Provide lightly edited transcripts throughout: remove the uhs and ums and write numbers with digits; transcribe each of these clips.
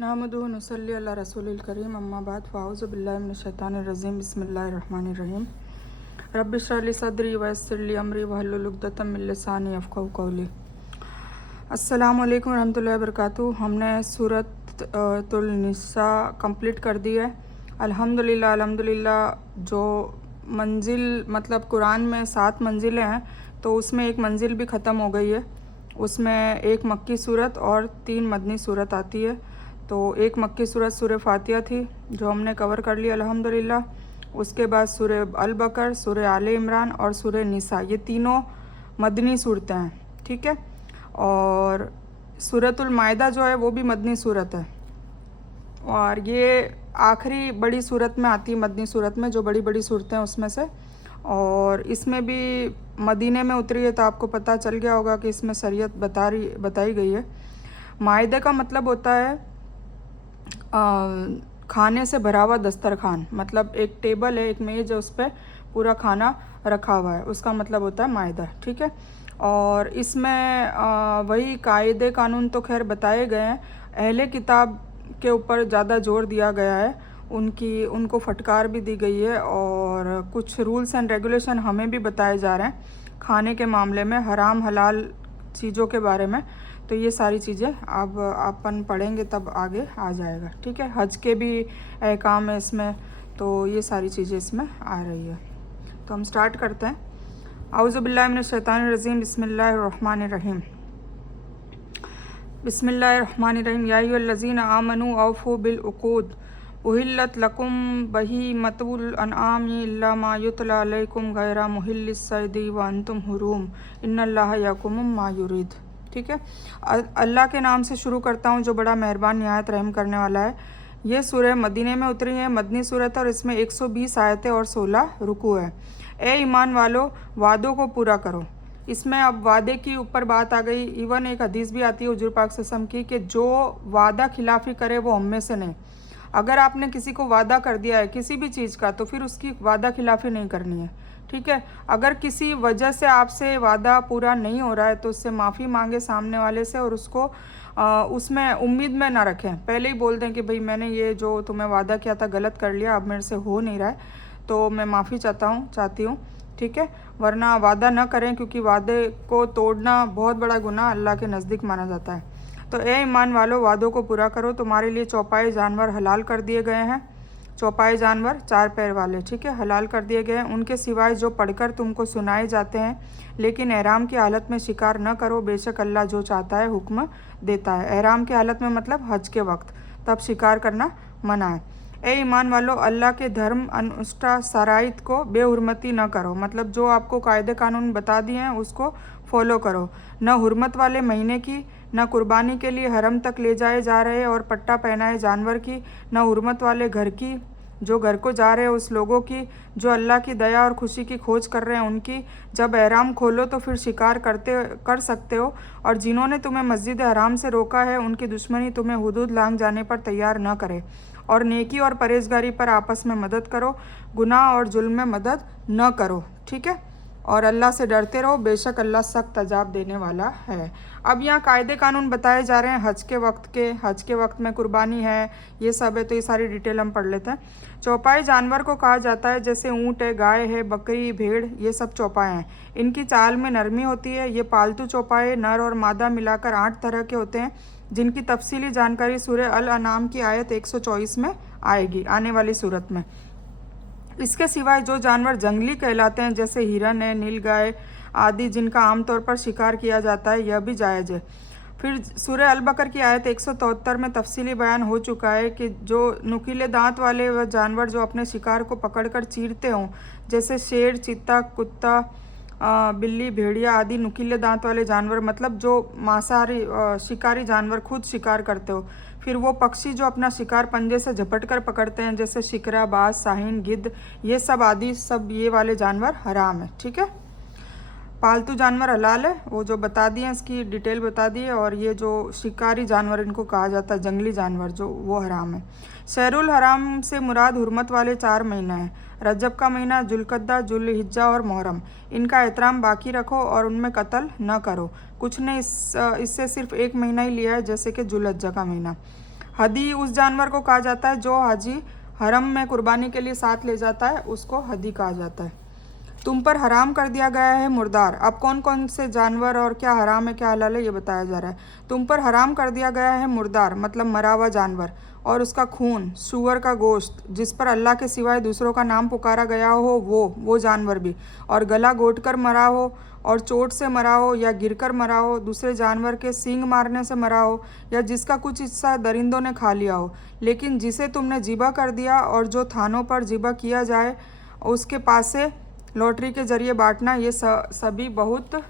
नहमदुहु व नसल्ली अला रसूलिल करीम अम्मा बाद फ़ाऊज़ु बिल्लाहि मिनश शैतानिर रजीम बिस्मिल्लाहिर रहमानिर रहीम रब्बि इश्रह ली सदरी व यस्सिर ली अमरी वहलुल उक़दतम मिन लिसानी यफ़क़हू क़ौली। अस्सलामु अलैकुम रहमतुल्लाहि व बरकातुहू। हमने सूरतुल निसा कंप्लीट कर दी है अल्हम्दुलिल्लाह। अल्हम्दुलिल्लाह जो मंजिल मतलब कुरान में 7 मंजिलें हैं तो उसमें एक मंजिल भी ख़त्म हो गई है। उसमें एक मक्की सूरत और 3 मदनी सूरत आती है। तो एक मक्की सूरत सूरह फातिहा थी जो हमने कवर कर लिया अल्हम्दुलिल्लाह। उसके बाद सूरह अल बकर, सूरह आले इमरान और सूरह निसा, ये तीनों मदनी सूरतें हैं, ठीक है। और सूरतुल माइदा जो है वो भी मदनी सूरत है और ये आखिरी बड़ी सूरत में आती है, मदनी सूरत में जो बड़ी बड़ी सूरतें हैं उसमें से। और इसमें भी मदीने में उतरी है तो आपको पता चल गया होगा कि इसमें शरीयत बताई गई है। माइदे का मतलब होता है खाने से भरा हुआ दस्तरखान, मतलब एक टेबल है, एक मेज़ है, उस पर पूरा खाना रखा हुआ है, उसका मतलब होता है माइदा, ठीक है। और इसमें वही कायदे कानून तो खैर बताए गए हैं, अहले किताब के ऊपर ज़्यादा जोर दिया गया है, उनको फटकार भी दी गई है और कुछ रूल्स एंड रेगुलेशन हमें भी बताए जा रहे हैं खाने के मामले में, हराम हलाल चीज़ों के बारे में। तो ये सारी चीज़ें अब अपन पढ़ेंगे तब आगे आ जाएगा, ठीक है। हज के भी अहकाम है इसमें, तो ये सारी चीज़ें इसमें आ रही है। तो हम स्टार्ट करते हैं। औज़ु बिल्लाहि मिनश शैतानिर रजीम बिस्मिल्लाहिर रहमानिर रहीम बिस्मिल्लाहिर रहमानिर रहीम या अय्युहल्लज़ीना आमनू औफ़ू बिल उक़ूद उहिल्लत लकुम बहीमतुल अनआमी इल्ला मा युतला अलैकुम गैरा मुहिल्लिस सैदी व अंतुम हुरूम इन्नल्लाहा यहकुमु मा युरीद, ठीक है। अल्लाह के नाम से शुरू करता हूँ जो बड़ा मेहरबान निहायत रहम करने वाला है। ये सूरह मदीने में उतरी है, मदनी सूरत है और इसमें 120 आयतें और 16 रुकू है। ए ईमान वालो, वादों को पूरा करो। इसमें अब वादे की ऊपर बात आ गई। इवन एक हदीस भी आती है हुजूर पाक सल्लल्लाहु अलैहि वसल्लम की कि जो वादा खिलाफी करे वो हम में से नहीं। अगर आपने किसी को वादा कर दिया है किसी भी चीज़ का तो फिर उसकी वादा खिलाफी नहीं करनी है, ठीक है। अगर किसी वजह से आपसे वादा पूरा नहीं हो रहा है तो उससे माफ़ी मांगे सामने वाले से और उसको उसमें उम्मीद में ना रखें। पहले ही बोल दें कि भाई मैंने ये जो तुम्हें वादा किया था गलत कर लिया, अब मेरे से हो नहीं रहा है तो मैं माफ़ी चाहती हूँ, ठीक है। वरना वादा ना करें क्योंकि वादे को तोड़ना बहुत बड़ा गुनाह अल्लाह के नज़दीक माना जाता है। तो ए ईमान वालों, वादों को पूरा करो। तुम्हारे लिए चौपाए जानवर हलाल कर दिए गए हैं। चौपाए जानवर 4 पैर वाले, ठीक है, हलाल कर दिए गए हैं। उनके सिवाय जो पढ़कर तुमको सुनाए जाते हैं, लेकिन एहराम की हालत में शिकार न करो, बेशक अल्लाह जो चाहता है हुक्म देता है। एहराम की हालत में मतलब हज के वक्त, तब शिकार करना मना है। ए ईमान वालों, अल्लाह के धर्म अनुष्ठा शराइत को बेहुरमती न करो, मतलब जो आपको कायदे कानून बता दिए हैं उसको फॉलो करो। न हुर्मत वाले महीने की, न कुर्बानी के लिए हरम तक ले जाए जा रहे और पट्टा पहनाए जानवर की, न हुर्मत वाले घर की, जो घर को जा रहे हैं उस लोगों की जो अल्लाह की दया और खुशी की खोज कर रहे हैं उनकी। जब एहराम खोलो तो फिर शिकार कर सकते हो। और जिन्होंने तुम्हें मस्जिद हराम से रोका है उनकी दुश्मनी तुम्हें हुदूद लांघ जाने पर तैयार न करे। और नेकी और परहेजगारी पर आपस में मदद करो, गुनाह और जुल्म में मदद न करो, ठीक है। और अल्लाह से डरते रहो, बेशक अल्लाह सख्त अजाब देने वाला है। अब यहाँ कायदे कानून बताए जा रहे हैं हज के वक्त में कुर्बानी है, ये सब है, तो ये सारी डिटेल हम पढ़ लेते हैं। चौपाए जानवर को कहा जाता है जैसे ऊँट है, गाय है, बकरी, भेड़, ये सब चौपाए हैं। इनकी चाल में नरमी होती है। ये पालतू चौपाए नर और मादा मिलाकर 8 तरह के होते हैं जिनकी तफसीली जानकारी सूरह अल अनाम की आयत 124 में आएगी, आने वाली सूरत में। इसके सिवाय जो जानवर जंगली कहलाते हैं जैसे हिरन है, नीलगाय आदि, जिनका आमतौर पर शिकार किया जाता है, यह भी जायज़ है। फिर सूरह अल बकर की आयत 173 में तफसीली बयान हो चुका है कि जो नुकीले दांत वाले वह जानवर जो अपने शिकार को पकड़कर चीरते हों, जैसे शेर, चीता, कुत्ता, बिल्ली, भेड़िया आदि नुकीले दांत वाले जानवर, मतलब जो मांसाहारी शिकारी जानवर खुद शिकार करते हो। फिर वो पक्षी जो अपना शिकार पंजे से झपट कर पकड़ते हैं जैसे शिकरा, बाज, साहिन, गिद्ध, ये सब आदि, सब ये वाले जानवर हराम है, ठीक है। पालतू जानवर हलाल है, वो जो बता दिए इसकी डिटेल बता दी है। और ये जो शिकारी जानवर इनको कहा जाता है जंगली जानवर जो, वो हराम है। शहरुल हराम से मुराद हुर्मत वाले 4 महीना है। रजब का महीना, जुल्कद्दा, जुल्हिज्जा और मुहर्रम, इनका एहतराम बाकी रखो और उनमें कत्ल न करो। कुछ ने इससे सिर्फ 1 महीना ही लिया है जैसे कि जुल्हिज्जा का महीना। हदी उस जानवर को कहा जाता है जो हाजी हरम में कुर्बानी के लिए साथ ले जाता है, उसको हदी कहा जाता है। तुम पर हराम कर दिया गया है मुर्दार। अब कौन कौन से जानवर और क्या हराम है क्या हलाल है ये बताया जा रहा है। तुम पर हराम कर दिया गया है मुर्दार मतलब मरा हुआ जानवर, और उसका खून, सूअर का गोश्त जिस पर अल्लाह के सिवाय दूसरों का नाम पुकारा गया हो वो जानवर भी, और गला घोट कर मरा हो, और चोट से मरा हो, या गिरकर मरा हो, दूसरे जानवर के सींग मारने से मरा हो, या जिसका कुछ हिस्सा दरिंदों ने खा लिया हो। लेकिन जिसे तुमने ज़िबा कर दिया और जो थानों पर ज़िबा किया जाए उसके पास से लॉटरी के जरिए बांटना, ये सभी बहुत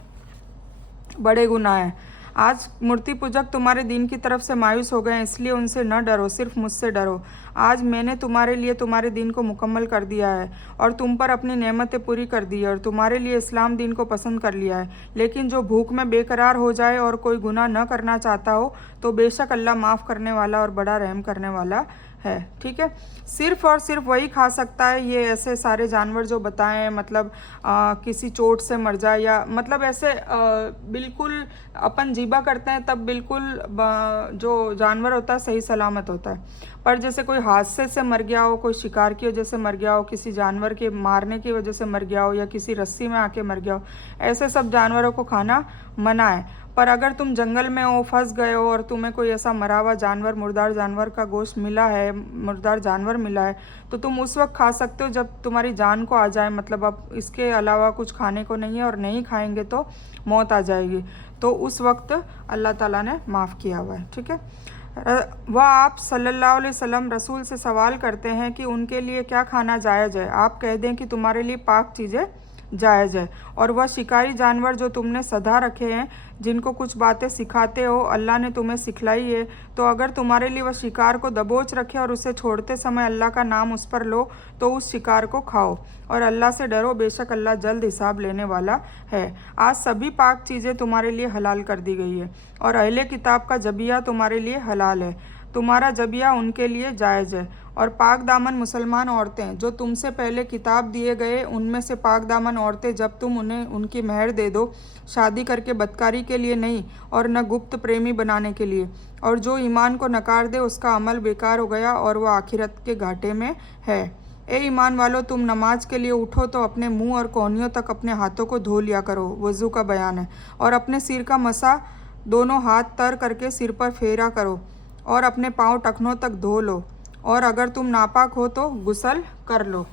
बड़े गुनाह हैं। आज मूर्ति पूजक तुम्हारे दीन की तरफ से मायूस हो गए हैं, इसलिए उनसे न डरो, सिर्फ मुझसे डरो। आज मैंने तुम्हारे लिए तुम्हारे दीन को मुकम्मल कर दिया है और तुम पर अपनी नेमतें पूरी कर दी है और तुम्हारे लिए इस्लाम दीन को पसंद कर लिया है। लेकिन जो भूख में बेकरार हो जाए और कोई गुनाह न करना चाहता हो तो बेशक अल्लाह माफ़ करने वाला और बड़ा रहम करने वाला है। ठीक है, सिर्फ और सिर्फ वही खा सकता है ये ऐसे सारे जानवर जो बताए हैं, मतलब किसी चोट से मर जाए या मतलब ऐसे बिल्कुल अपन ज़िबा करते हैं तब बिल्कुल जो जानवर होता है सही सलामत होता है। पर जैसे कोई हादसे से मर गया हो, कोई शिकार की वजह से मर गया हो, किसी जानवर के मारने की वजह से मर गया हो, या किसी रस्सी में आके मर गया हो, ऐसे सब जानवरों को खाना मना है। पर अगर तुम जंगल में हो, फंस गए हो और तुम्हें कोई ऐसा मरा हुआ जानवर, मुर्दार जानवर का गोश्त मिला है, मुर्दार जानवर मिला है, तो तुम उस वक्त खा सकते हो जब तुम्हारी जान को आ जाए, मतलब अब इसके अलावा कुछ खाने को नहीं है और नहीं खाएंगे तो मौत आ जाएगी, तो उस वक्त अल्लाह ताला ने माफ़ किया हुआ है। ठीक है, वह आप सल्लल्लाहु अलैहि वसल्लम रसूल से सवाल करते हैं कि उनके लिए क्या खाना जायज़ है। आप कह दें कि तुम्हारे लिए पाक चीज़ें जायज़ है, और वह शिकारी जानवर जो तुमने सधा रखे हैं, जिनको कुछ बातें सिखाते हो, अल्लाह ने तुम्हें सिखलाई है, तो अगर तुम्हारे लिए वह शिकार को दबोच रखे और उसे छोड़ते समय अल्लाह का नाम उस पर लो तो उस शिकार को खाओ और अल्लाह से डरो, बेशक अल्लाह जल्द हिसाब लेने वाला है। आज सभी पाक चीज़ें तुम्हारे लिए हलाल कर दी गई है और अहले किताब का जबिया तुम्हारे लिए हलाल है, तुम्हारा जबिया उनके लिए जायज़ है। और पाक दामन मुसलमान औरतें जो तुमसे पहले किताब दिए गए उनमें से पाक दामन औरतें, जब तुम उन्हें उनकी मेहर दे दो, शादी करके बदकारी के लिए नहीं और न गुप्त प्रेमी बनाने के लिए, और जो ईमान को नकार दे उसका अमल बेकार हो गया और वह आखिरत के घाटे में है। ए ईमान वालों, तुम नमाज के लिए उठो तो अपने मुंह और कोहनियों तक अपने हाथों को धो लिया करो, वज़ू का बयान है, और अपने सिर का मसा दोनों हाथ तर करके सिर पर फेरा करो और अपने पाँव टखनों तक धो लो, और अगर तुम नापाक हो तो गुस्ल कर लो।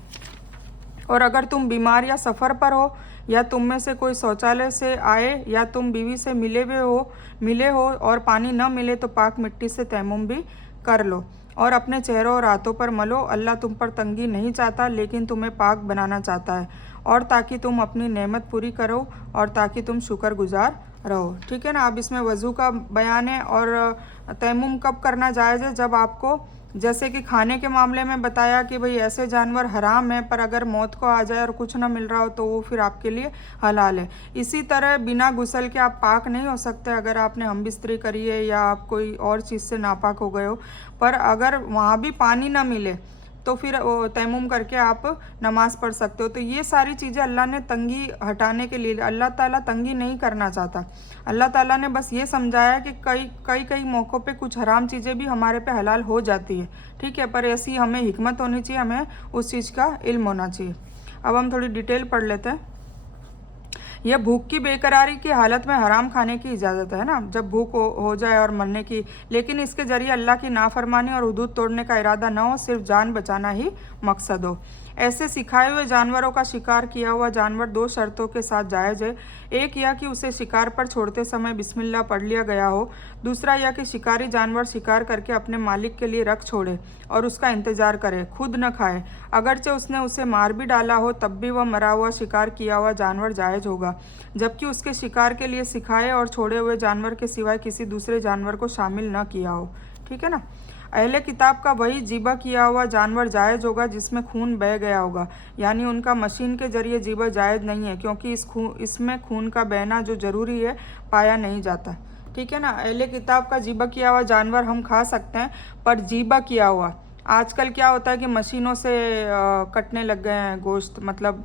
और अगर तुम बीमार या सफ़र पर हो या तुम में से कोई शौचालय से आए या तुम बीवी से मिले हो और पानी न मिले तो पाक मिट्टी से तैमुम भी कर लो और अपने चेहरों और हाथों पर मलो। अल्लाह तुम पर तंगी नहीं चाहता लेकिन तुम्हें पाक बनाना चाहता है, और ताकि तुम अपनी नेमत पूरी करो और ताकि तुम शुक्रगुजार रहो। ठीक है ना। अब इसमें वज़ू का बयान है और तैमुम कब करना जायज़ है, जब आपको जैसे कि खाने के मामले में बताया कि भाई ऐसे जानवर हराम है, पर अगर मौत को आ जाए और कुछ ना मिल रहा हो तो वो फिर आपके लिए हलाल है। इसी तरह बिना गुस्ल के आप पाक नहीं हो सकते अगर आपने हम बिस्तरी करी है या आप कोई और चीज़ से नापाक हो गए हो, पर अगर वहाँ भी पानी ना मिले तो फिर तैमुम करके आप नमाज़ पढ़ सकते हो। तो ये सारी चीज़ें अल्लाह ने तंगी हटाने के लिए, अल्लाह ताला तंगी नहीं करना चाहता। अल्लाह ताला ने बस ये समझाया कि कई मौक़ों पे कुछ हराम चीज़ें भी हमारे पे हलाल हो जाती है। ठीक है, पर ऐसी हमें हिकमत होनी चाहिए, हमें उस चीज़ का इल्म होना चाहिए। अब हम थोड़ी डिटेल पढ़ लेते हैं। यह भूख की बेकरारी की हालत में हराम खाने की इजाज़त है ना, जब भूख हो जाए और मरने की, लेकिन इसके ज़रिए अल्लाह की नाफरमानी और हुदूद तोड़ने का इरादा न हो, सिर्फ जान बचाना ही मकसद हो। ऐसे सिखाए हुए जानवरों का शिकार किया हुआ जानवर दो शर्तों के साथ जायज़ है। एक यह कि उसे शिकार पर छोड़ते समय बिस्मिल्लाह पढ़ लिया गया हो, दूसरा यह कि शिकारी जानवर शिकार करके अपने मालिक के लिए रख छोड़े और उसका इंतज़ार करे, खुद न खाए। अगरचे उसने उसे मार भी डाला हो तब भी वह मरा हुआ शिकार किया हुआ जानवर जायज़ होगा, जबकि उसके शिकार के लिए सिखाए और छोड़े हुए जानवर के सिवाय किसी दूसरे जानवर को शामिल न किया हो। ठीक है ना। अहले किताब का वही ज़िबा किया हुआ जानवर जायज़ होगा जिसमें खून बह गया होगा, यानी उनका मशीन के ज़रिए ज़िबा जायज़ नहीं है, क्योंकि इसमें खून का बहना जो ज़रूरी है पाया नहीं जाता। ठीक है ना। अहले किताब का ज़िबा किया हुआ जानवर हम खा सकते हैं, पर ज़िबा किया हुआ आजकल क्या होता है कि मशीनों से कटने लग गए हैं गोश्त, मतलब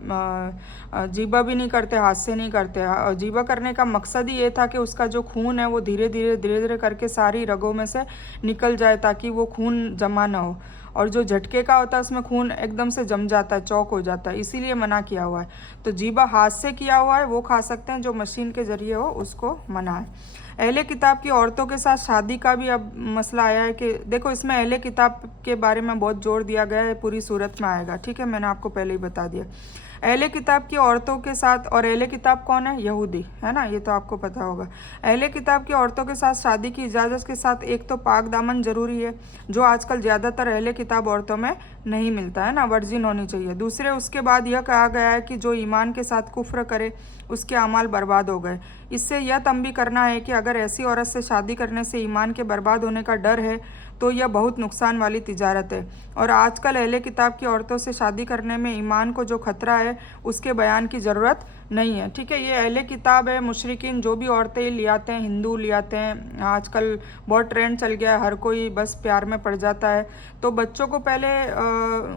जीबा भी नहीं करते, हाथ से नहीं करते। जीबा करने का मकसद ही ये था कि उसका जो खून है वो धीरे धीरे करके सारी रगों में से निकल जाए, ताकि वो खून जमा ना हो। और जो झटके का होता है उसमें खून एकदम से जम जाता है, चौक हो जाता है, इसीलिए मना किया हुआ है। तो जीबा हाथ से किया हुआ है वो खा सकते हैं, जो मशीन के ज़रिए हो उसको मना है। अहले किताब की औरतों के साथ शादी का भी अब मसला आया है कि देखो, इसमें अहले किताब के बारे में बहुत जोर दिया गया है, पूरी सूरत में आएगा, ठीक है, मैंने आपको पहले ही बता दिया। अहले किताब की औरतों के साथ, और अहले किताब कौन है? यहूदी, है ना, ये तो आपको पता होगा। अहले किताब की औरतों के साथ शादी की इजाज़त के साथ एक तो पाक दामन ज़रूरी है, जो आजकल ज़्यादातर अहले किताब औरतों में नहीं मिलता है ना, वर्जिन होनी चाहिए। दूसरे, उसके बाद यह कहा गया है कि जो ईमान के साथ कुफ्र करे उसके अमाल बर्बाद हो गए। इससे यह तंबी करना है कि अगर ऐसी औरत से शादी करने से ईमान के बर्बाद होने का डर है तो यह बहुत नुकसान वाली तिजारत है। और आजकल अहले किताब की औरतों से शादी करने में ईमान को जो खतरा है उसके बयान की ज़रूरत नहीं है, ठीक है। ये अहले किताब है, मुशरिकीन जो भी औरतें ले आते हैं, हिंदू ले आते हैं, आजकल बहुत ट्रेंड चल गया है, हर कोई बस प्यार में पड़ जाता है। तो बच्चों को पहले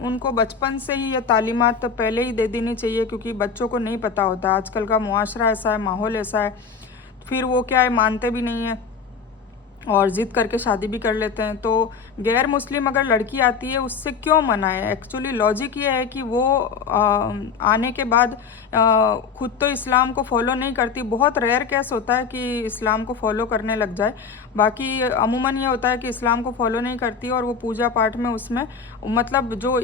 उनको बचपन से ही ये तालीमात पहले ही दे देनी चाहिए, क्योंकि बच्चों को नहीं पता होता, आजकल का मुआशरा ऐसा है, माहौल ऐसा है, फिर वो क्या है, मानते भी नहीं है और ज़िद करके शादी भी कर लेते हैं। तो गैर मुस्लिम अगर लड़की आती है उससे क्यों मना है? एक्चुअली लॉजिक ये है कि वो आने के बाद खुद तो इस्लाम को फॉलो नहीं करती, बहुत रेयर केस होता है कि इस्लाम को फॉलो करने लग जाए, बाकी अमूमन ये होता है कि इस्लाम को फॉलो नहीं करती और वो पूजा पाठ में उसमें मतलब जो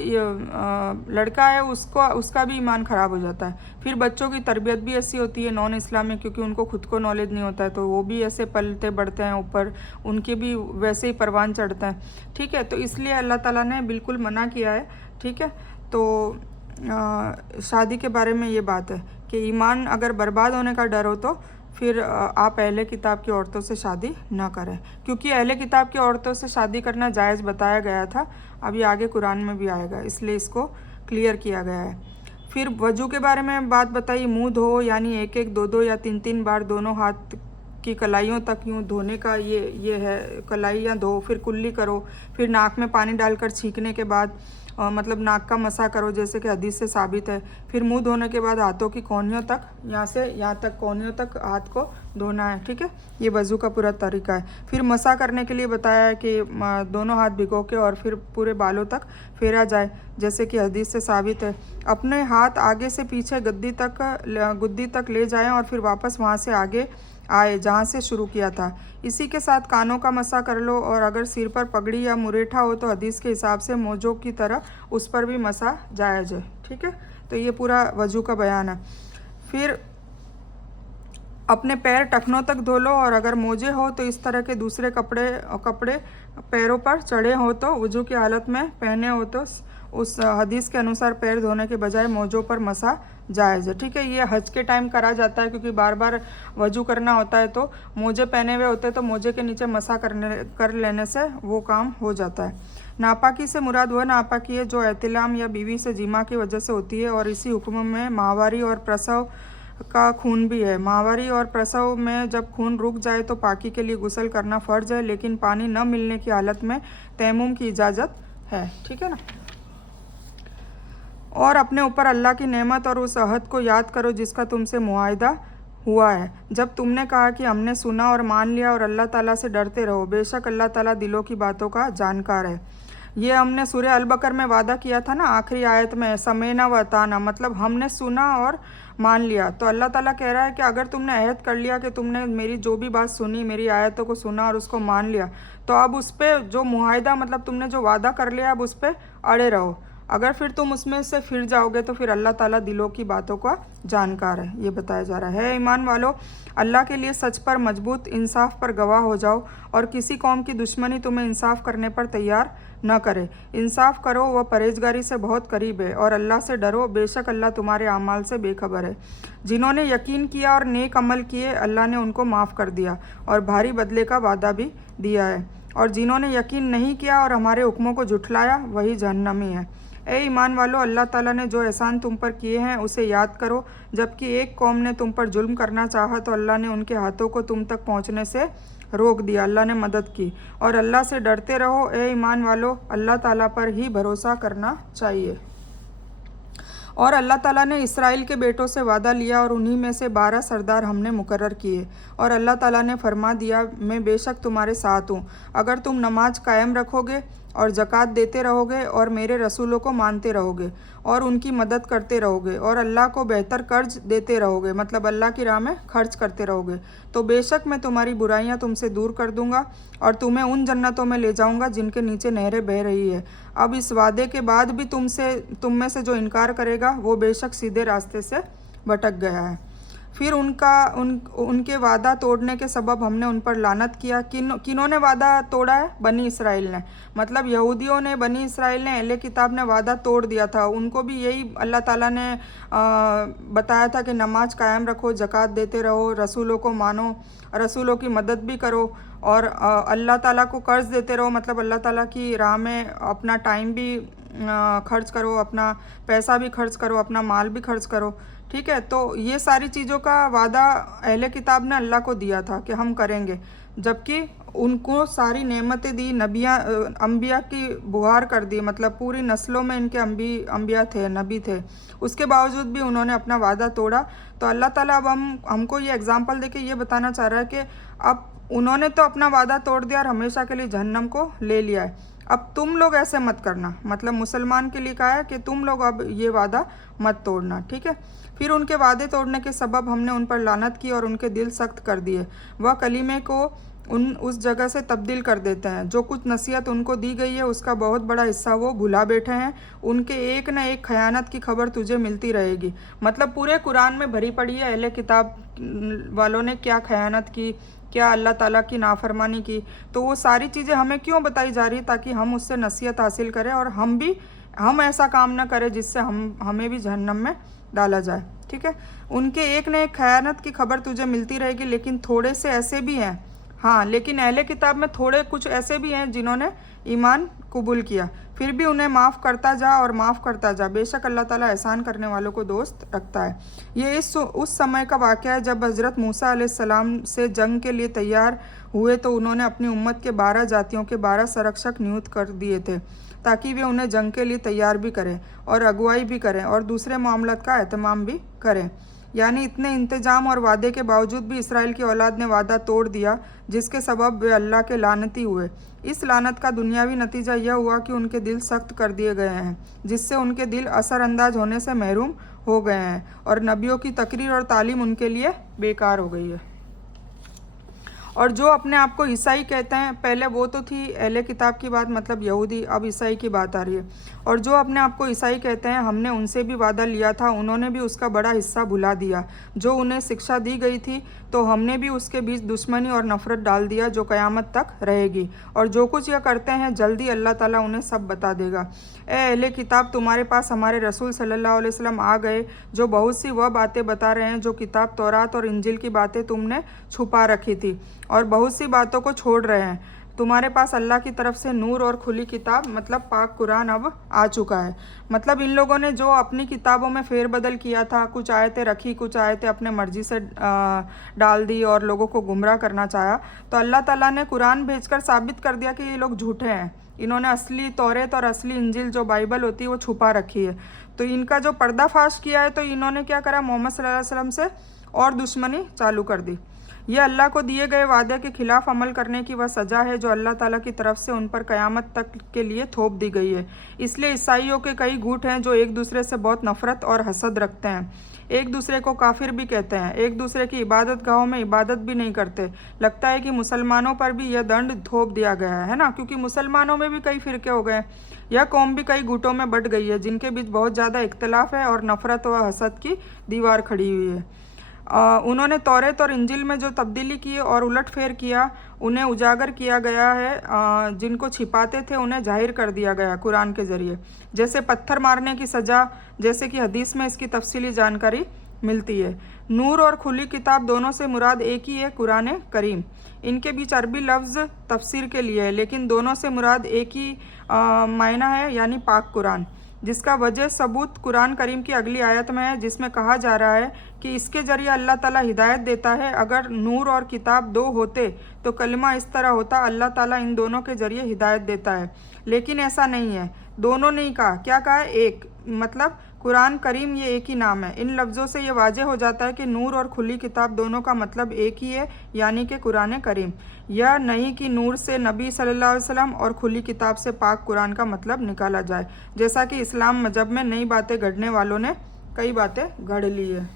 लड़का है उसका भी ईमान ख़राब हो जाता है। फिर बच्चों की तरबियत भी ऐसी होती है नॉन इस्लामिक, क्योंकि उनको खुद को नॉलेज नहीं होता है, तो वो भी ऐसे पलते बढ़ते हैं ऊपर, उनके भी वैसे ही परवान चढ़ते हैं, ठीक है। तो इसलिए अल्लाह ताला ने बिल्कुल मना किया है, ठीक है। तो शादी के बारे में ये बात है कि ईमान अगर बर्बाद होने का डर हो तो फिर आप अहले किताब की औरतों से शादी ना करें, क्योंकि अहले किताब की औरतों से शादी करना जायज़ बताया गया था, अभी आगे कुरान में भी आएगा, इसलिए इसको क्लियर किया गया है। फिर वजू के बारे में बात बताई, मुँह धो, यानी एक एक दो दो या तीन तीन बार दोनों हाथ की कलाइयों तक यूँ धोने का ये है, कलाइयाँ धो, फिर कुल्ली करो, फिर नाक में पानी डालकर छींकने के बाद मतलब नाक का मसा करो, जैसे कि हदीस से साबित है। फिर मुंह धोने के बाद हाथों की कोहनियों तक, यहाँ से यहाँ तक कोहनियों तक हाथ को धोना है, ठीक है। ये वज़ू का पूरा तरीका है। फिर मसा करने के लिए बताया है कि दोनों हाथ भिगो के और फिर पूरे बालों तक फेरा जाए, जैसे कि हदीस से साबित है। अपने हाथ आगे से पीछे गुद्दी तक ले जाएं और फिर वापस वहाँ से आगे आए जहाँ से शुरू किया था। इसी के साथ कानों का मसा कर लो, और अगर सिर पर पगड़ी या मुरेठा हो तो हदीस के हिसाब से मोजों की तरह उस पर भी मसा जायज़ है, ठीक है। तो ये पूरा वजू का बयान है। फिर अपने पैर टखनों तक धो लो, और अगर मोजे हो तो इस तरह के दूसरे कपड़े पैरों पर चढ़े हो तो वजू की हालत में पहने हो तो उस हदीस के अनुसार पैर धोने के बजाय मोजों पर मसा जायज़ है, ठीक है। ये हज के टाइम करा जाता है, क्योंकि बार बार वजू करना होता है, तो मोजे पहने हुए होते हैं तो मोजे के नीचे मसा कर लेने से वो काम हो जाता है। नापाकी से मुराद वह नापाकी है जो एहतिलाम या बीवी से जिमा की वजह से होती है, और इसी हुक्म में माहवारी और प्रसव का खून भी है। माहवारी और प्रसव में जब खून रुक जाए तो पाकी के लिए गुस्ल करना फ़र्ज है, लेकिन पानी न मिलने की हालत में तयम्मुम की इजाज़त है, ठीक है ना। और अपने ऊपर अल्लाह की नेमत और उस अहद को याद करो जिसका तुमसे मुआहिदा हुआ है, जब तुमने कहा कि हमने सुना और मान लिया, और अल्लाह ताला से डरते रहो, बेशक अल्लाह ताला दिलों की बातों का जानकार है। ये हमने सूरह अल-बकर में वादा किया था ना, आखिरी आयत में, समेना व अताना, मतलब हमने सुना और मान लिया। तो अल्लाह ताला कह रहा है कि अगर तुमने अहद कर लिया कि तुमने मेरी जो भी बात सुनी, मेरी आयतों को सुना और उसको मान लिया, तो अब उस पर जो मुआहिदा, मतलब तुमने जो वादा कर लिया, अब उस पर अड़े रहो। अगर फिर तुम उसमें से फिर जाओगे तो फिर अल्लाह ताला दिलों की बातों का जानकार है, ये बताया जा रहा है। ईमान वालों, अल्लाह के लिए सच पर मजबूत, इंसाफ पर गवाह हो जाओ, और किसी कौम की दुश्मनी तुम्हें इंसाफ करने पर तैयार न करे। इंसाफ करो, वह परहेजगारी से बहुत करीब है, और अल्लाह से डरो, बेशक अल्लाह तुम्हारे अमाल से बेखबर है। जिन्होंने यकीन किया और नेक अमल किए, अल्लाह ने उनको माफ़ कर दिया और भारी बदले का वादा भी दिया है। और जिन्होंने यकीन नहीं किया और हमारे हुक्मों को झुठलाया, वही जहन्नमी है। ए ईमान वालों, अल्लाह ताला ने जो एहसान तुम पर किए हैं उसे याद करो। जबकि एक कौम ने तुम पर जुल्म करना चाहा तो अल्लाह ने उनके हाथों को तुम तक पहुंचने से रोक दिया, अल्लाह ने मदद की। और अल्लाह से डरते रहो ए ईमान वालो, अल्लाह ताला पर ही भरोसा करना चाहिए। और अल्लाह ताला ने इसराइल के बेटों से वादा लिया और उन्हीं में से 12 सरदार हमने मुकर्रर किए। और अल्लाह ताला ने फरमा दिया, मैं बेशक तुम्हारे साथ हूँ अगर तुम नमाज कायम रखोगे और ज़कात देते रहोगे और मेरे रसूलों को मानते रहोगे और उनकी मदद करते रहोगे और अल्लाह को बेहतर कर्ज देते रहोगे, मतलब अल्लाह की राह में खर्च करते रहोगे, तो बेशक मैं तुम्हारी बुराइयां तुमसे दूर कर दूंगा और तुम्हें उन जन्नतों में ले जाऊंगा जिनके नीचे नहरें बह रही है। अब इस वादे के बाद भी तुम में से जो इनकार करेगा वो बेशक सीधे रास्ते से भटक गया है। फिर उनके वादा तोड़ने के सबब हमने उन पर लानत किया। किन्होंने वादा तोड़ा है? बनी इसराइल ने, मतलब यहूदियों ने, बनी इसराइल ने, अहले किताब ने वादा तोड़ दिया था। उनको भी यही अल्लाह ताला ने बताया था कि नमाज कायम रखो, ज़कात देते रहो, रसूलों को मानो, रसूलों की मदद भी करो और अल्लाह ताला को कर्ज देते रहो, मतलब अल्लाह ताला की राह में अपना टाइम भी खर्च करो, अपना पैसा भी खर्च करो, अपना माल भी खर्च करो। ठीक है, तो ये सारी चीज़ों का वादा अहले किताब ने अल्लाह को दिया था कि हम करेंगे, जबकि उनको सारी नेमतें दी, अंबिया की बुहार कर दी, मतलब पूरी नस्लों में इनके अंबिया थे, नबी थे, उसके बावजूद भी उन्होंने अपना वादा तोड़ा। तो अल्लाह ताला अब हमको ये एग्जाम्पल दे के ये बताना चाह रहा है कि अब उन्होंने तो अपना वादा तोड़ दिया और हमेशा के लिए जहन्नम को ले लिया है, अब तुम लोग ऐसे मत करना, मतलब मुसलमान के लिए कहा है कि तुम लोग अब ये वादा मत तोड़ना। ठीक है, फिर उनके वादे तोड़ने के सबब हमने उन पर लानत की और उनके दिल सख्त कर दिए। वह कलीमे को उस जगह से तब्दील कर देते हैं। जो कुछ नसीहत उनको दी गई है उसका बहुत बड़ा हिस्सा वो भुला बैठे हैं। उनके एक न एक खयानत की खबर तुझे मिलती रहेगी, मतलब पूरे कुरान में भरी पड़ी है अहले किताब वालों ने क्या खयानत की, क्या अल्लाह ताला की नाफरमानी की। तो वो सारी चीज़ें हमें क्यों बताई जा रही है? ताकि हम उससे नसीहत हासिल करें और हम ऐसा काम ना करें जिससे हमें भी जहन्नम में डाला जाए। ठीक है, उनके एक न एक खयानत की खबर तुझे मिलती रहेगी, लेकिन थोड़े से ऐसे भी हैं, हाँ, लेकिन अहले किताब में थोड़े कुछ ऐसे भी हैं जिन्होंने ईमान कबूल किया, फिर भी उन्हें माफ़ करता जा और माफ़ करता जा, बेशक अल्लाह ताला एहसान करने वालों को दोस्त रखता है। ये उस समय का वाक़या है जब हज़रत मूसा अलैहिस्सलाम से जंग के लिए तैयार हुए तो उन्होंने अपनी उम्मत के 12 जातियों के 12 संरक्षक नियुक्त कर दिए थे ताकि वे उन्हें जंग के लिए तैयार भी करें और अगुवाई भी करें और दूसरे मामलात का एहतमाम भी करें। यानी इतने इंतजाम और वादे के बावजूद भी इसराइल की औलाद ने वादा तोड़ दिया, जिसके सबब वे अल्लाह के लानती हुए। इस लानत का दुनियावी नतीजा यह हुआ कि उनके दिल सख्त कर दिए गए हैं, जिससे उनके दिल असरअंदाज होने से महरूम हो गए हैं और नबियों की तकरीर और तालीम उनके लिए बेकार हो गई है। और जो अपने आप को ईसाई कहते हैं, पहले वो तो थी अहले किताब की बात, मतलब यहूदी, अब ईसाई की बात आ रही है। और जो अपने आप को ईसाई कहते हैं, हमने उनसे भी वादा लिया था, उन्होंने भी उसका बड़ा हिस्सा भुला दिया। जो उन्हें शिक्षा दी गई थी तो हमने भी उसके बीच दुश्मनी और नफरत डाल दिया जो क़यामत तक रहेगी। और जो कुछ यह करते हैं जल्दी अल्लाह ताला उन्हें सब बता देगा। ए अहले किताब, तुम्हारे पास हमारे रसूल सल्लल्लाहु अलैहि वसल्लम आ गए जो बहुत सी वह बातें बता रहे हैं जो किताब तौरात और इंजिल की बातें तुमने छुपा रखी थी, और बहुत सी बातों को छोड़ रहे हैं। तुम्हारे पास अल्लाह की तरफ से नूर और खुली किताब, मतलब पाक कुरान अब आ चुका है। मतलब इन लोगों ने जो अपनी किताबों में फेरबदल किया था, कुछ आयतें रखी, कुछ आयतें अपने मर्जी से डाल दी और लोगों को गुमराह करना चाहा, तो अल्लाह ताला ने कुरान भेजकर साबित कर दिया कि ये लोग झूठे हैं। इन्होंने असली तौरेत और असली इंजिल जो बाइबल होती है वो छुपा रखी है। तो इनका जो पर्दाफाश किया है, तो इन्होंने क्या करा, मोहम्मद सल्लल्लाहु अलैहि वसल्लम से और दुश्मनी चालू कर दी। यह अल्लाह को दिए गए वादे के खिलाफ अमल करने की वह सज़ा है जो अल्लाह ताला की तरफ से उन पर क़यामत तक के लिए थोप दी गई है। इसलिए ईसाइयों के कई गुट हैं जो एक दूसरे से बहुत नफ़रत और हसद रखते हैं, एक दूसरे को काफिर भी कहते हैं, एक दूसरे की इबादत गाहों में इबादत भी नहीं करते। लगता है कि मुसलमानों पर भी यह दंड थोप दिया गया है ना, क्योंकि मुसलमानों में भी कई फ़िरके हो गए। यह कौम भी कई गुटों में बट गई है जिनके बीच बहुत ज़्यादा इख्तलाफ है और नफ़रत व हसद की दीवार खड़ी हुई है। उन्होंने तौरेत और इंजिल में जो तब्दीली की और उलटफेर किया, उन्हें उजागर किया गया है। जिनको छिपाते थे उन्हें जाहिर कर दिया गया कुरान के ज़रिए, जैसे पत्थर मारने की सज़ा, जैसे कि हदीस में इसकी तफसीली जानकारी मिलती है। नूर और खुली किताब दोनों से मुराद एक ही है, कुरान करीम। इनके बीच अरबी लफ्ज़ तफसीर के लिए है, लेकिन दोनों से मुराद एक ही मायना है, यानी पाक कुरान। जिसका वजह सबूत कुरान करीम की अगली आयत में है, जिसमें कहा जा रहा है कि इसके ज़रिए अल्लाह ताला हिदायत देता है। अगर नूर और किताब दो होते तो कलिमा इस तरह होता, अल्लाह ताला इन दोनों के ज़रिए हिदायत देता है। लेकिन ऐसा नहीं है, दोनों नहीं कहा। क्या कहा है? एक। मतलब कुरान करीम ये एक ही नाम है। इन लफ्ज़ों से ये वाज़ेह हो जाता है कि नूर और खुली किताब दोनों का मतलब एक ही है, यानी कि कुरान करीम। यह नहीं कि नूर से नबी सल्लल्लाहु अलैहि वसल्लम और खुली किताब से पाक कुरान का मतलब निकाला जाए, जैसा कि इस्लाम मजहब में नई बातें गढ़ने वालों ने कई बातें गढ़ ली है।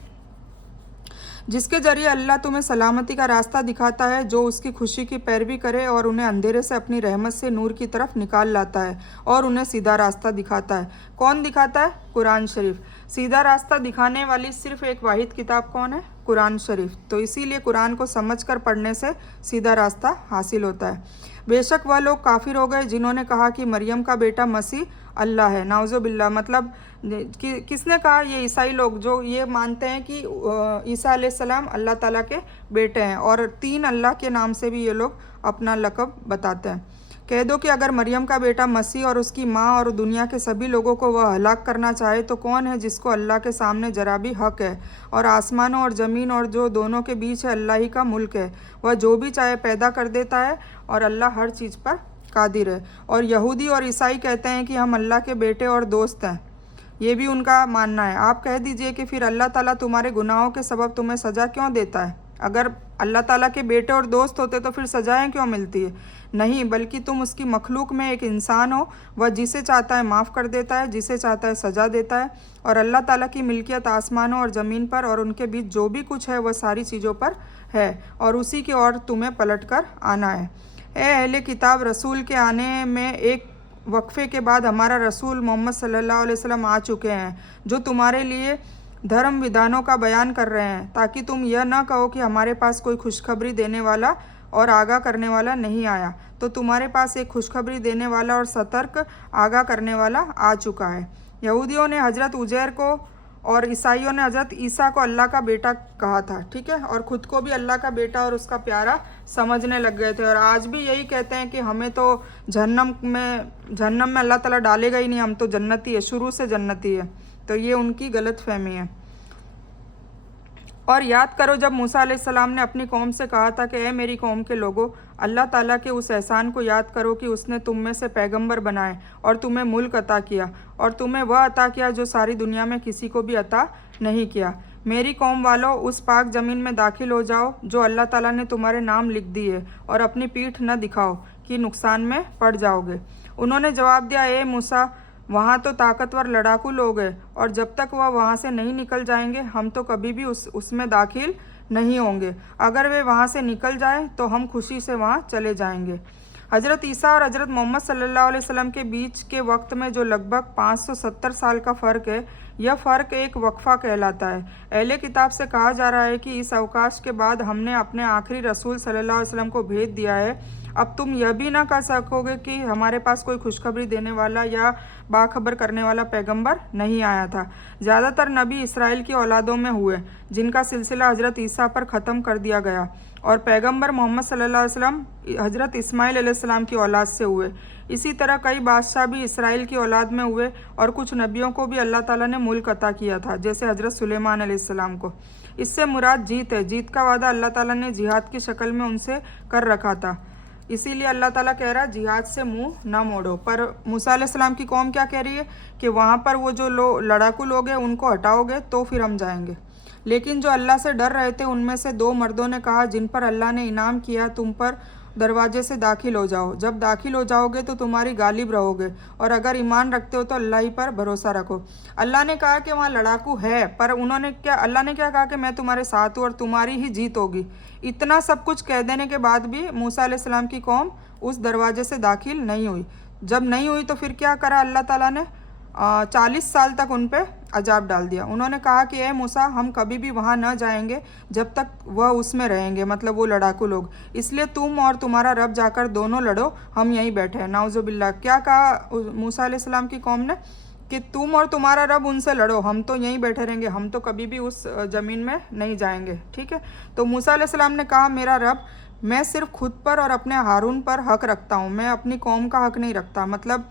जिसके ज़रिए अल्लाह तुम्हें सलामती का रास्ता दिखाता है, जो उसकी खुशी की पैरवी करे और उन्हें अंधेरे से अपनी रहमत से नूर की तरफ निकाल लाता है और उन्हें सीधा रास्ता दिखाता है। कौन दिखाता है? कुरान शरीफ। सीधा रास्ता दिखाने वाली सिर्फ एक वाहिद किताब कौन है? कुरान शरीफ। तो इसीलिए कुरान को समझकर पढ़ने से सीधा रास्ता हासिल होता है। बेशक वह लोग काफिर हो गए जिन्होंने कहा कि मरियम का बेटा मसीह अल्लाह है। नाउज़ुबिल्लाह। मतलब किसने कहा? ये ईसाई लोग, जो ये मानते हैं कि ईसा अलैहिस्सलाम अल्लाह ताला के बेटे हैं और तीन अल्लाह के नाम से भी ये लोग अपना लक़ब बताते हैं। कह दो कि अगर मरियम का बेटा मसीह और उसकी माँ और दुनिया के सभी लोगों को वह हलाक करना चाहे तो कौन है जिसको अल्लाह के सामने जरा भी हक है? और आसमानों और ज़मीन और जो दोनों के बीच है अल्लाह ही का मुल्क है। वह जो भी चाहे पैदा कर देता है और अल्लाह हर चीज़ पर कादिर है। और यहूदी और ईसाई कहते हैं कि हम अल्लाह के बेटे और दोस्त हैं। ये भी उनका मानना है। आप कह दीजिए कि फिर अल्लाह ताला तुम्हारे गुनाहों के सबब तुम्हें सज़ा क्यों देता है? अगर अल्लाह ताला के बेटे और दोस्त होते तो फिर सज़ाएँ क्यों मिलती है? नहीं, बल्कि तुम उसकी मखलूक में एक इंसान हो। वह जिसे चाहता है माफ़ कर देता है, जिसे चाहता है सज़ा देता है। और अल्लाह ताला की मिल्कियत आसमानों और ज़मीन पर और उनके बीच जो भी कुछ है वह सारी चीज़ों पर है और उसी की ओर तुम्हें पलट कर आना है। ए अहले किताब, रसूल के आने में एक वक्फ़े के बाद हमारा रसूल मोहम्मद सल्लल्लाहु अलैहि वसल्लम आ चुके हैं, जो तुम्हारे लिए धर्म विधानों का बयान कर रहे हैं, ताकि तुम यह ना कहो कि हमारे पास कोई खुशखबरी देने वाला और आगाह करने वाला नहीं आया। तो तुम्हारे पास एक खुशखबरी देने वाला और सतर्क आगाह करने वाला आ चुका है। यहूदियों ने हज़रत उजैर को और ईसाइयों ने हज़रत ईसा को अल्लाह का बेटा कहा था, ठीक है, और ख़ुद को भी अल्लाह का बेटा और उसका प्यारा समझने लग गए थे। और आज भी यही कहते हैं कि हमें तो जहन्नम में अल्लाह ताला डालेगा ही नहीं, हम तो जन्नती है, शुरू से जन्नती है। तो ये उनकी गलत फहमी है। और याद करो जब मूसा अलैहिस्सलाम ने अपनी कौम से कहा था कि ए मेरी कौम के लोगों, अल्लाह ताला के उस एहसान को याद करो कि उसने तुम में से पैगंबर बनाए और तुम्हें मुल्क अता किया और तुम्हें वह अता किया जो सारी दुनिया में किसी को भी अता नहीं किया। मेरी कौम वालों, उस पाक ज़मीन में दाखिल हो जाओ जो अल्लाह ताला ने तुम्हारे नाम लिख दी है और अपनी पीठ न दिखाओ कि नुकसान में पड़ जाओगे। उन्होंने जवाब दिया, ए मूसा, वहाँ तो ताकतवर लड़ाकू लोग हैं और जब तक वह वहाँ से नहीं निकल जाएंगे हम तो कभी भी उसमें दाखिल नहीं होंगे। अगर वे वहाँ से निकल जाएं तो हम खुशी से वहाँ चले जाएंगे। हज़रत ईसा और हज़रत मोहम्मद सल्लल्लाहु अलैहि वसल्लम के बीच के वक्त में जो लगभग 570 साल का फ़र्क है, यह फ़र्क एक वक्फ़ा कहलाता है। अहले किताब से कहा जा रहा है कि इस अवकाश के बाद हमने अपने आखिरी रसूल सल्लल्लाहु अलैहि वसल्लम को भेज दिया है। अब तुम यह भी ना कह सकोगे कि हमारे पास कोई खुशखबरी देने वाला या बाखबर करने वाला पैगंबर नहीं आया था। ज़्यादातर नबी इसराइल की औलादों में हुए, जिनका सिलसिला हज़रत ईसा पर ख़त्म कर दिया गया, और पैगंबर मोहम्मद सल्लल्लाहु अलैहि वसल्लम हज़रत इस्माइल अलैहिस्सलाम की औलाद से हुए। इसी तरह कई बादशाह भी इसराइल की औलाद में हुए और कुछ नबियों को भी अल्लाह ताला ने मुल्क अता किया था, जैसे हज़रत सुलेमान अलैहिस्सलाम को। इससे मुराद जीत है। जीत का वादा अल्लाह ताला ने जिहाद की शक्ल में उनसे कर रखा था। इसीलिए अल्लाह ताला कह रहा है जिहाद से मुंह ना मोड़ो। पर मूसा अलैहिस्सलाम की कौम क्या कह रही है कि वहाँ पर वो जो लड़ाकू लोग हैं उनको हटाओगे तो फिर हम जाएंगे। लेकिन जो अल्लाह से डर रहे थे उनमें से दो मर्दों ने कहा, जिन पर अल्लाह ने इनाम किया, तुम पर दरवाजे से दाखिल हो जाओ। जब दाखिल हो जाओगे तो तुम्हारी गालिब रहोगे और अगर ईमान रखते हो तो अल्लाह ही पर भरोसा रखो। अल्लाह ने कहा कि वहाँ लड़ाकू है, पर अल्लाह ने क्या कहा कि मैं तुम्हारे साथ हूँ और तुम्हारी ही जीत होगी। इतना सब कुछ कह देने के बाद भी मूसा अलैहिस्सलाम की कौम उस दरवाजे से दाखिल नहीं हुई। जब नहीं हुई तो फिर क्या करा अल्लाह ताला ने? 40 साल तक उन पे अजाब डाल दिया। उन्होंने कहा कि ए मूसा, हम कभी भी वहाँ न जाएंगे जब तक वह उसमें रहेंगे, मतलब वो लड़ाकू लोग। इसलिए तुम और तुम्हारा रब जाकर दोनों लड़ो, हम यहीं बैठे हैं। नाउज़ुबिल्लाह। क्या कहा मूसा अलैहिस्सलाम की कौम ने कि तुम और तुम्हारा रब उनसे लड़ो, हम तो यहीं बैठे रहेंगे, हम तो कभी भी उस ज़मीन में नहीं जाएंगे। ठीक है। तो मूसा अलैहिस्सलाम ने कहा, मेरा रब, मैं सिर्फ खुद पर और अपने हारून पर हक रखता हूँ, मैं अपनी कौम का हक नहीं रखता। मतलब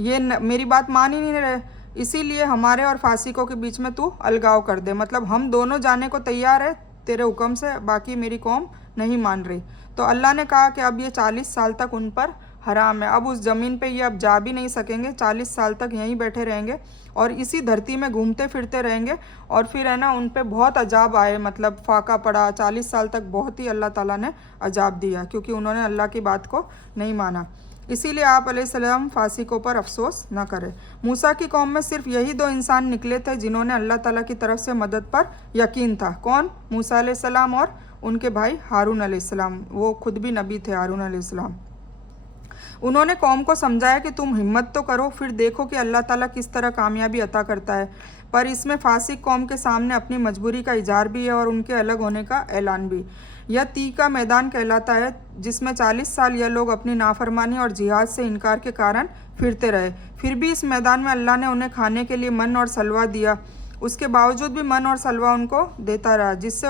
ये मेरी बात मान ही नहीं रहे। इसीलिए हमारे और फासिकों के बीच में तू अलगाव कर दे, मतलब हम दोनों जाने को तैयार है तेरे हुक्म से, बाकी मेरी कौम नहीं मान रही। तो अल्लाह ने कहा कि अब ये 40 साल तक उन पर हराम है, अब उस ज़मीन पे ये अब जा भी नहीं सकेंगे, 40 साल तक यहीं बैठे रहेंगे और इसी धरती में घूमते फिरते रहेंगे। और फिर है ना उन पे बहुत अजाब आए, मतलब फाका पड़ा, 40 साल तक बहुत ही अल्लाह ताला ने अजाब दिया क्योंकि उन्होंने अल्लाह की बात को नहीं माना। इसीलिए आप अलैहिस्सलाम फासिकों पर अफसोस न करें। मूसा की कौम में सिर्फ यही 2 इंसान निकले थे जिन्होंने अल्लाह ताला की तरफ से मदद पर यकीन था। कौन? मूसा अलैहिस्सलाम और उनके भाई हारून अलैहिस्सलाम, वो खुद भी नबी थे हारून अलैहिस्सलाम। उन्होंने कौम को समझाया कि तुम हिम्मत तो करो, फिर देखो कि अल्लाह ताला किस तरह कामयाबी अता करता है। पर इसमें फासिक कौम के सामने अपनी मजबूरी का इजहार भी है और उनके अलग होने का ऐलान भी। यह ती का मैदान कहलाता है जिसमें 40 साल यह लोग अपनी नाफरमानी और जिहाद से इनकार के कारण फिरते रहे। फिर भी इस मैदान में अल्लाह ने उन्हें खाने के लिए मन और सलवा दिया, उसके बावजूद भी मन और सलवा उनको देता रहा, जिससे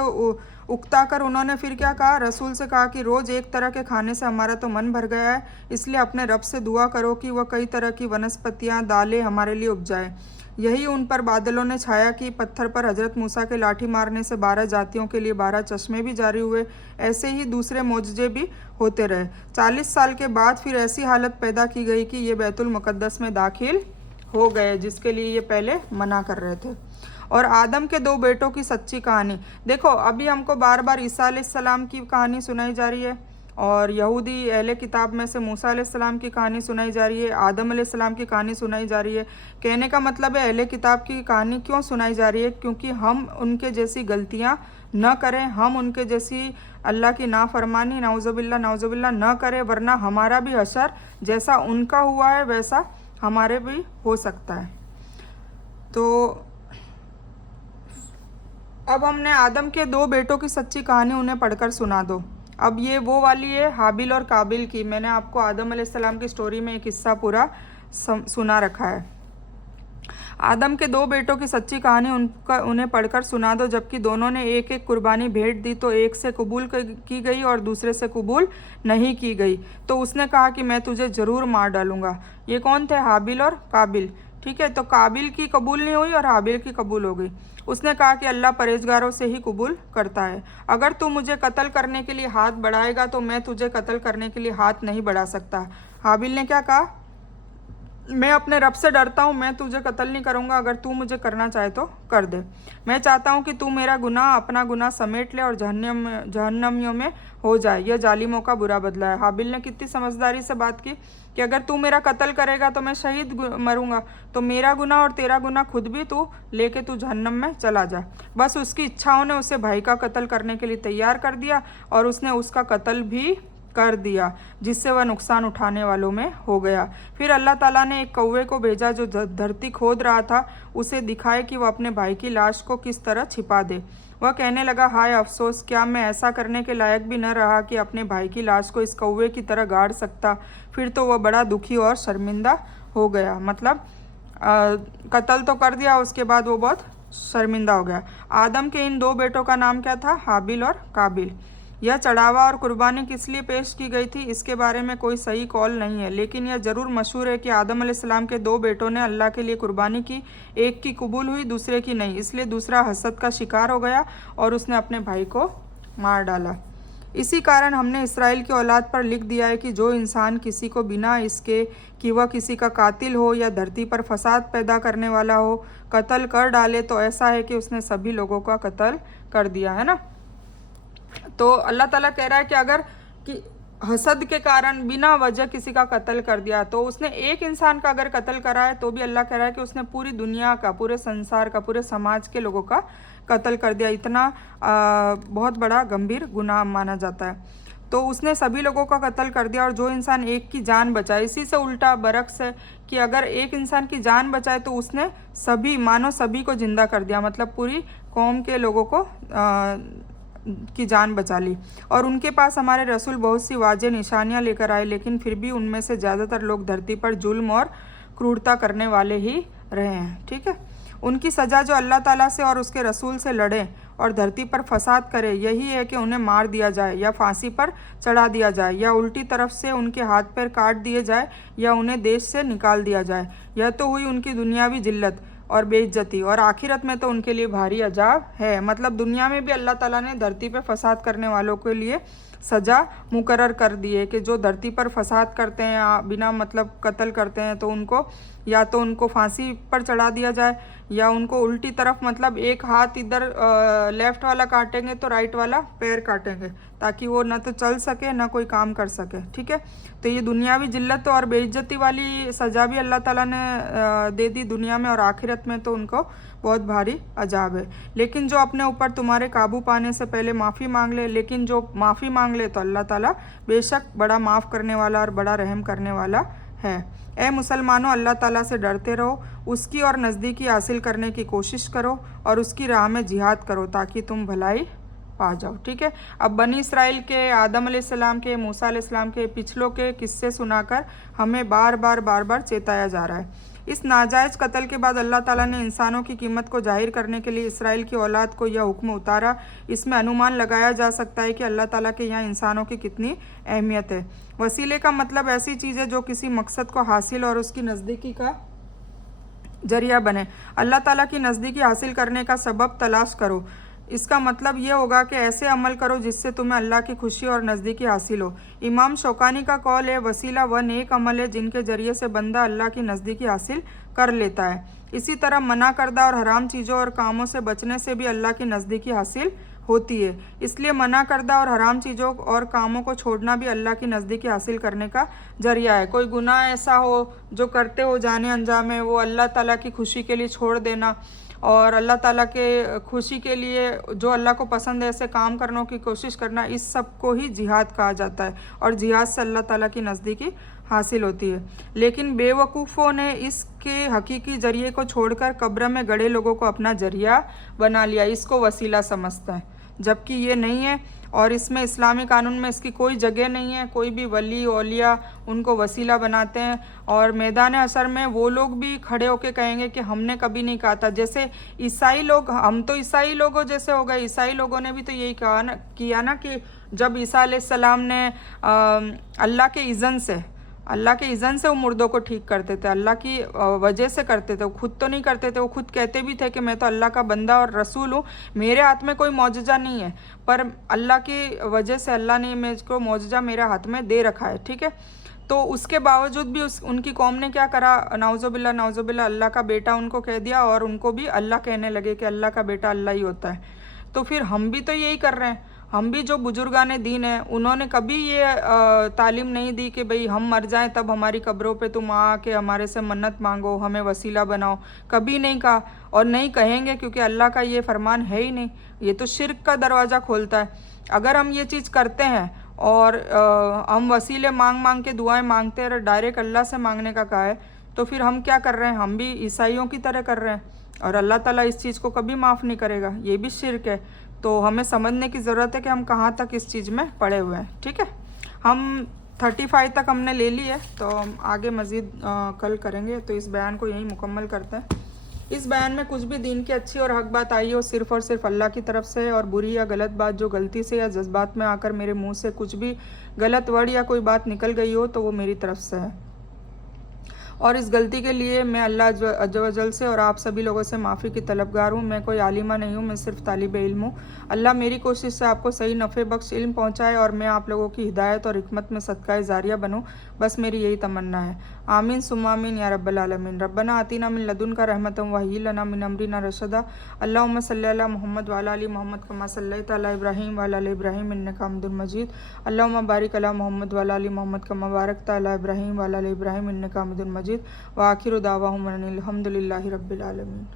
उकता कर उन्होंने फिर क्या कहा? रसूल से कहा कि रोज़ एक तरह के खाने से हमारा तो मन भर गया है, इसलिए अपने रब से दुआ करो कि वह कई तरह की वनस्पतियाँ दालें हमारे लिए उपजाए। यही उन पर बादलों ने छाया कि पत्थर पर हजरत मूसा के लाठी मारने से 12 जातियों के लिए 12 चश्मे भी जारी हुए। ऐसे ही दूसरे मोजज़े भी होते रहे। 40 साल के बाद फिर ऐसी हालत पैदा की गई कि ये बैतुल मुक़द्दस में दाखिल हो गए जिसके लिए ये पहले मना कर रहे थे। और आदम के 2 बेटों की सच्ची कहानी देखो, अभी हमको बार बार ईसा अलैहिस्सलाम की कहानी सुनाई जा रही है और यहूदी अहले किताब में से मूसा अलैहिस्सलाम की कहानी सुनाई जा रही है, आदम अलैहिस्सलाम की कहानी सुनाई जा रही है। कहने का मतलब है अहले किताब की कहानी क्यों सुनाई जा रही है? क्योंकि हम उनके जैसी गलतियाँ न करें, हम उनके जैसी अल्लाह की नाफरमानी नाउज़ुबिल्लाह न करें, वरना हमारा भी हशर जैसा उनका हुआ है वैसा हमारे भी हो सकता है। तो अब हमने आदम के 2 बेटों की सच्ची कहानी उन्हें पढ़कर सुना दो। अब ये वो वाली है हाबिल और काबिल की। मैंने आपको आदम अलैहिस्सलाम की स्टोरी में एक हिस्सा पूरा सुना रखा है। आदम के 2 बेटों की सच्ची कहानी उन्हें पढ़कर सुना दो। जबकि दोनों ने एक एक कुर्बानी भेंट दी तो एक से कबूल की गई और दूसरे से कबूल नहीं की गई। तो उसने कहा कि मैं तुझे ज़रूर मार डालूंगा। ये कौन थे? हाबिल और काबिल। ठीक है, तो काबिल की कबूल नहीं हुई और हाबिल की कबूल हो गई। उसने कहा कि अल्लाह परहेजगारों से ही कबूल करता है। अगर तू मुझे कत्ल करने के लिए हाथ बढ़ाएगा तो मैं तुझे कत्ल करने के लिए हाथ नहीं बढ़ा सकता। हाबिल ने क्या कहा? मैं अपने रब से डरता हूँ, मैं तुझे कत्ल नहीं करूँगा, अगर तू मुझे करना चाहे तो कर दे। मैं चाहता हूँ कि तू मेरा गुनाह अपना गुनाह समेट ले और जहन्नमियों में हो जाए। यह जालिमों का बुरा बदला है। हाबिल ने कितनी समझदारी से बात की कि अगर तू मेरा कत्ल करेगा तो मैं शहीद मरूंगा, तो मेरा गुनाह और तेरा गुनाह खुद भी तू लेके तू जहन्नम में चला जा। बस उसकी इच्छाओं ने उसे भाई का कत्ल करने के लिए तैयार कर दिया और उसने उसका कत्ल भी कर दिया, जिससे वह नुकसान उठाने वालों में हो गया। फिर अल्लाह ताला ने एक कौवे को भेजा जो धरती खोद रहा था, उसे दिखाए कि वह अपने भाई की लाश को किस तरह छिपा दे। वह कहने लगा, हाय अफसोस, क्या मैं ऐसा करने के लायक भी न रहा कि अपने भाई की लाश को इस कौवे की तरह गाड़ सकता। फिर तो वह बड़ा दुखी और शर्मिंदा हो गया, मतलब कत्ल तो कर दिया, उसके बाद वो बहुत शर्मिंदा हो गया। आदम के इन 2 बेटों का नाम क्या था? हाबिल और काबिल। यह चढ़ावा और कुर्बानी किस लिए पेश की गई थी, इसके बारे में कोई सही कौल नहीं है, लेकिन यह ज़रूर मशहूर है कि आदम अलैहिस्सलाम के 2 बेटों ने अल्लाह के लिए कुर्बानी की। एक की कबूल हुई, दूसरे की नहीं, इसलिए दूसरा हसद का शिकार हो गया और उसने अपने भाई को मार डाला। इसी कारण हमने इसराइल की औलाद पर लिख दिया है कि जो इंसान किसी को बिना इसके कि वह किसी का कातिल हो या धरती पर फसाद पैदा करने वाला हो कत्ल कर डाले तो ऐसा है कि उसने सभी लोगों का कत्ल कर दिया है ना। तो अल्लाह ताला कह रहा है कि अगर कि हसद के कारण बिना वजह किसी का कत्ल कर दिया तो उसने एक इंसान का अगर कत्ल करा है तो भी अल्लाह कह रहा है कि उसने पूरी दुनिया का, पूरे संसार का, पूरे समाज के लोगों का कत्ल कर दिया। इतना बहुत बड़ा गंभीर गुनाह माना जाता है। तो उसने सभी लोगों का कत्ल कर दिया और जो इंसान एक की जान बचाए, इसी से उल्टा बरक्स है कि अगर एक इंसान की जान बचाए तो उसने सभी मानो सभी को जिंदा कर दिया, मतलब पूरी कौम के लोगों को की जान बचा ली। और उनके पास हमारे रसूल बहुत सी वाज़ेह निशानियां लेकर आए, लेकिन फिर भी उनमें से ज़्यादातर लोग धरती पर जुल्म और क्रूरता करने वाले ही रहे हैं। ठीक है, उनकी सज़ा जो अल्लाह ताला से और उसके रसूल से लड़े और धरती पर फसाद करे, यही है कि उन्हें मार दिया जाए या फांसी पर चढ़ा दिया जाए या उल्टी तरफ से उनके हाथ पैर काट दिए जाए या उन्हें देश से निकाल दिया जाए। यह तो हुई उनकी दुनियावी जिल्लत और बेइज्जती, और आखिरत में तो उनके लिए भारी अजाब है। मतलब दुनिया में भी अल्लाह ताला ने धरती पर फसाद करने वालों के लिए सज़ा मुकर्रर कर दी है कि जो धरती पर फसाद करते हैं, बिना मतलब कत्ल करते हैं, तो उनको या तो उनको फांसी पर चढ़ा दिया जाए या उनको उल्टी तरफ, मतलब एक हाथ इधर लेफ़्ट वाला काटेंगे तो राइट वाला पैर काटेंगे, ताकि वो ना तो चल सके ना कोई काम कर सके। ठीक है, तो ये दुनियावी जिल्लत और बेइज्जती वाली सज़ा भी अल्लाह ताला ने दे दी दुनिया में, और आखिरत में तो उनको बहुत भारी अजाब है। लेकिन जो अपने ऊपर तुम्हारे काबू पाने से पहले माफ़ी मांग ले, लेकिन जो माफ़ी मांग ले तो अल्लाह ताला बेशक बड़ा माफ़ करने वाला और बड़ा रहम करने वाला है। ए मुसलमानों, अल्लाह ताला से डरते रहो, उसकी और नज़दीकी हासिल करने की कोशिश करो और उसकी राह में जिहाद करो ताकि तुम भलाई पा जाओ। ठीक है, अब बनी इसराइल के, आदम अलैहिस्सलाम के, मूसा अलैहिस्सलाम के पिछलों के किस्से सुनाकर हमें बार बार चेताया जा रहा है। इस नाजायज़ कत्ल के बाद अल्लाह ताला ने इंसानों की कीमत को जाहिर करने के लिए इसराइल की औलाद को यह हुक्म उतारा। इसमें अनुमान लगाया जा सकता है कि अल्लाह ताला के यहाँ इंसानों की कितनी अहमियत है। वसीले का मतलब ऐसी चीज़ है जो किसी मकसद को हासिल और उसकी नज़दीकी का जरिया बने। अल्लाह ताला की नज़दीकी हासिल करने का सबब तलाश करो। इसका मतलब ये होगा कि ऐसे अमल करो जिससे तुम्हें अल्लाह की खुशी और नज़दीकी हासिल हो। इमाम शौकानी का कौल है, वसीला व नेक अमल है जिनके ज़रिए से बंदा अल्लाह की नज़दीकी हासिल कर लेता है। इसी तरह मना करदा और हराम चीज़ों और कामों से बचने से भी अल्लाह की नज़दीकी हासिल होती है। इसलिए मना करदा और हराम चीज़ों और कामों को छोड़ना भी अल्लाह की नज़दीकी हासिल करने का जरिया है। कोई गुनाह ऐसा हो जो करते हो जाने अनजाने, वो अल्लाह ताला की खुशी के लिए छोड़ देना, और अल्लाह ताला के खुशी के लिए जो अल्लाह को पसंद है ऐसे काम करने की कोशिश करना, इस सब को ही जिहाद कहा जाता है, और जिहाद से अल्लाह ताला की नज़दीकी हासिल होती है। लेकिन बेवकूफ़ों ने इसके हकीकी ज़रिए को छोड़कर कब्र में गड़े लोगों को अपना ज़रिया बना लिया, इसको वसीला समझता है, जबकि ये नहीं है, और इसमें इस्लामी कानून में इसकी कोई जगह नहीं है। कोई भी वली औलिया उनको वसीला बनाते हैं, और मैदान असर में वो लोग भी खड़े होकर कहेंगे कि हमने कभी नहीं कहा था। जैसे ईसाई लोग, हम तो ईसाई लोगों जैसे हो गए। ईसाई लोगों ने भी तो यही किया ना कि जब ईसा अलैहिस्सलाम ने अल्लाह के इज़न से वो मुर्दों को ठीक करते थे, अल्लाह की वजह से करते थे, वो खुद तो नहीं करते थे। वो खुद कहते भी थे कि मैं तो अल्लाह का बंदा और रसूल हूँ, मेरे हाथ में कोई मौजज़ा नहीं है, पर अल्लाह की वजह से अल्लाह ने मुझको मौजज़ा मेरे हाथ में दे रखा है। ठीक है, तो उसके बावजूद भी उनकी कौम ने क्या करा, नाउज़ुबिल्लाह अल्लाह का बेटा उनको कह दिया, और उनको भी अल्लाह कहने लगे कि अल्लाह का बेटा अल्लाह ही होता है। तो फिर हम भी तो यही कर रहे हैं। हम भी जो बुजुर्गान दीन है, उन्होंने कभी ये तालीम नहीं दी कि भाई हम मर जाएं तब हमारी कब्रों पे तुम आके हमारे से मन्नत मांगो, हमें वसीला बनाओ, कभी नहीं कहा और नहीं कहेंगे, क्योंकि अल्लाह का ये फरमान है ही नहीं। ये तो शिर्क का दरवाज़ा खोलता है। अगर हम ये चीज़ करते हैं और हम वसीले मांग के दुआएं मांगते रहे, डायरेक्ट अल्लाह से मांगने का कहा है, तो फिर हम क्या कर रहे हैं, हम भी ईसाइयों की तरह कर रहे हैं, और अल्लाह ताला इस चीज़ को कभी माफ़ नहीं करेगा। ये भी शिर्क है। तो हमें समझने की ज़रूरत है कि हम कहाँ तक इस चीज़ में पड़े हुए हैं। ठीक है, हम 35 तक हमने ले ली है, तो हम आगे मज़ीद कल करेंगे। तो इस बयान को यहीं मुकम्मल करते हैं। इस बयान में कुछ भी दीन की अच्छी और हक बात आई हो सिर्फ़ और सिर्फ अल्लाह की तरफ से, और बुरी या गलत बात जो गलती से या जज्बात में आकर मेरे मुँह से कुछ भी गलत वर्ड या कोई बात निकल गई हो तो वो मेरी तरफ से है, और इस गलती के लिए मैं अल्लाह अज़्ज़ व जल से और आप सभी लोगों से माफ़ी की तलबगार हूँ। मैं कोई आलिमा नहीं हूँ, मैं सिर्फ तालिब इल्म हूँ। अल्लाह मेरी कोशिश से आपको सही नफ़े बख्श इल्म पहुँचाए और मैं आप लोगों की हिदायत और हिकमत में सदका जारिया बनूँ, बस मेरी यही तमन्ना है। आमीन सुम्मा आमीन या रब्बल आलमीन। रब्बना आतीना मिन लदुनका रहमतन व हय्यि लना मिन अमरिना रशदा। अल्लाहुम्मा सल्लि अला मुहम्मद व अला आलि मुहम्मद कमा सल्लैता अला इब्राहीम व अला आलि इब्राहीम इन्नका हमीदुम मजीद। अल्लाहुम्मा बारिक अला मुहम्मद व अला आलि मुहम्मद कमा बारकता अला इब्राहीम व अला आलि इब्राहीम इन्नका हमीदुम मजीद। व आखिरु दावाहुम अनिल हम्दुलिल्लाहि रब्बिल आलमीन।